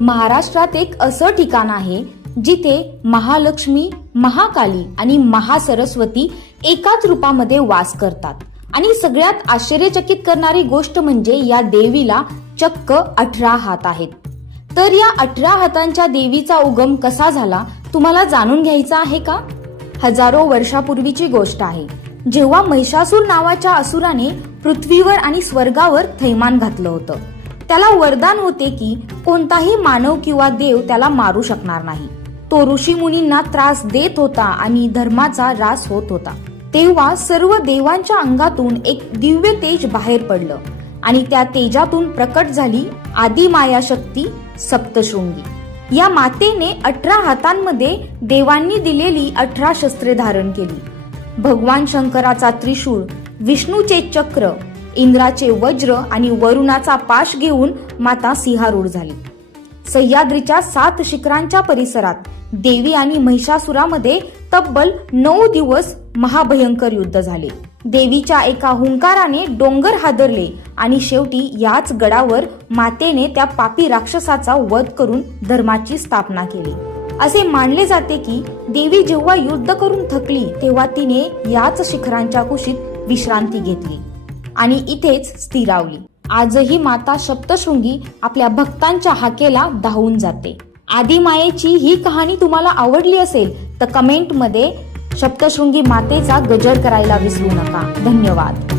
महाराष्ट्रात एक असं ठिकाण आहे जिथे महालक्ष्मी, महाकाली आणि महासरस्वती एकाच रूपामध्ये वास करतात। आणि सगळ्यात आश्चर्यचकित करणारी गोष्ट म्हणजे या देवीला चक्क 18 हात आहेत। तर या 18 हातांच्या देवीचा उगम कसा झाला तुम्हाला जाणून घ्यायचा आहे का? हजारो वर्षापूर्वीची गोष्ट आहे, जेव्हा महिषासूर नावाच्या असुराने पृथ्वीवर आणि स्वर्गावर थैमान घातलं होतं। त्याला वरदान होते की कोणताही मानव किंवा देव त्याला मारू शकणार नाही। तो ऋषी मुनींना त्रास देत होता आणि धर्माचा ऱ्हास होत होता। तेव्हा सर्व देवांच्या अंगातून एक दिव्य तेज बाहेर पडलं आणि त्या तेजातून प्रकट झाली आदी माया शक्ती सप्तशृंगी। या मातेने 18 हातांमध्ये देवांनी दिलेली 18 शस्त्रे धारण केली। भगवान शंकराचा त्रिशूळ, विष्णूचे चक्र, इंद्राचे वज्र आणि वरुणाचा पाश घेऊन माता सिंहारूढ झाली। सह्याद्रीच्या 7 शिखरांच्या परिसरात देवी आणि महिषासुरामध्ये तब्बल 9 दिवस महाभयंकर युद्ध झाले। देवीच्या एका हुंकाराने डोंगर हादरले आणि शेवटी याच गडावर मातेने त्या पापी राक्षसाचा वध करून धर्माची स्थापना केली। असे मानले जाते की देवी जेव्हा युद्ध करून थकली तेव्हा तिने याच शिखरांच्या कुशीत विश्रांती घेतली आणि इथेच स्थिरावली। आजही माता सप्तशृंगी आपल्या भक्तांच्या हाकेला धावून जाते। आदिमायेची ही कहाणी तुम्हाला आवडली असेल तर कमेंटमध्ये सप्तशृंगी मातेचा गजर करायला विसरू नका। धन्यवाद।